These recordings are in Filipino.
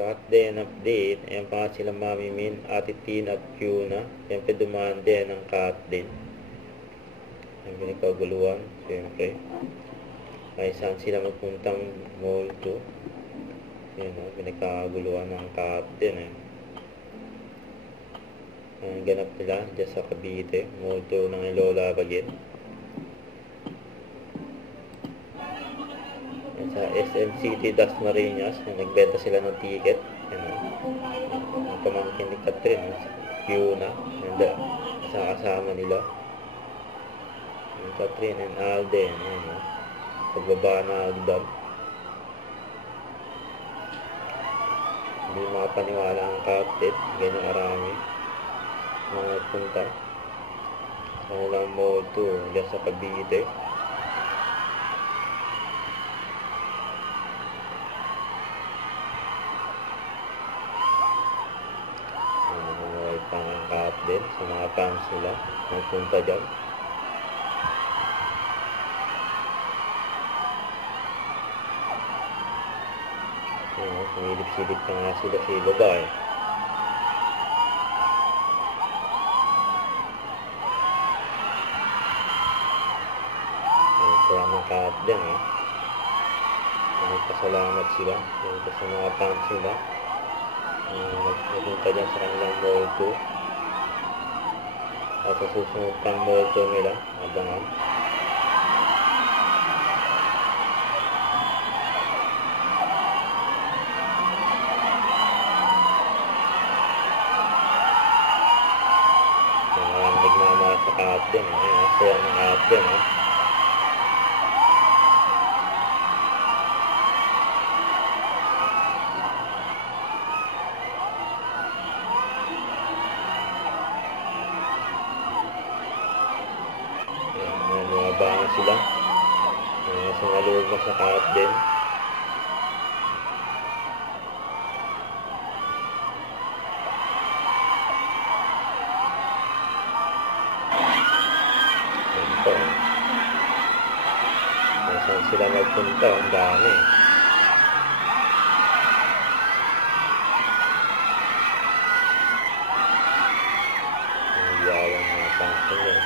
cut din update. Ayan pa sila Mami Min, Ate Tin at Fiona. Siyempre dumaan din ang cut din. Ayan pinagkaguluhan. Siyempre. Kaya saan sila magpuntang mall to. Ayan o, pinagkaguluhan ng cut din. Ayan ganap nila dyan sa Cavite. Mall to ng Lola Bagit. Sa SM City Dasmariñas, nagbenta sila ng ticket. Ang pamangkin ni Catherine, Fiona, kasama nila. Yung Catherine and Alden, pagbaba na agdan. Hindi makapaniwala ang captain, ganyan arami. Mga punta. Sa walang mall tour, dyan sa Cavite. Pangangkat din sa mga fans nila nagpunta dyan. Sumilip-silip pa nga sila sa babae. Salamat kat din nagpasalamat sila sa mga fans nila. Nagpunta dyan sa kanilang mall tour. At sa susunod pang mall tour nila, abangan. Maraming nagmamahal sa kat din. Masaya ng kat din. Abangan sila. Sinaloob mo sa kat din. Ito. Saan sila magpunta? Ang dami. Ang yawang mga pangsin yan.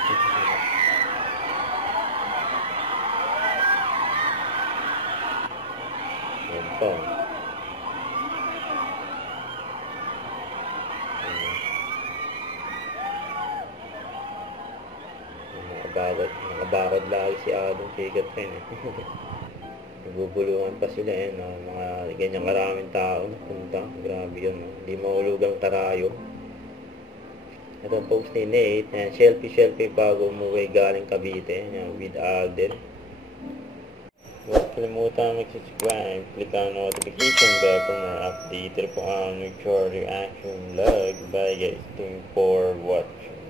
Nakabakad lagi si Adam kay Catherine. Nagbubulungan pa sila mga ganyang karaming tao punta. Grabe yun. Hindi mahulugang karayo. Ito ang post ni Nate. Selfie bago umuwi galing Cavite with Alden. Huwag kalimutan mag-subscribe, click ang notification bell for more update po ang your reaction vlog. Bye guys, thank you for watching.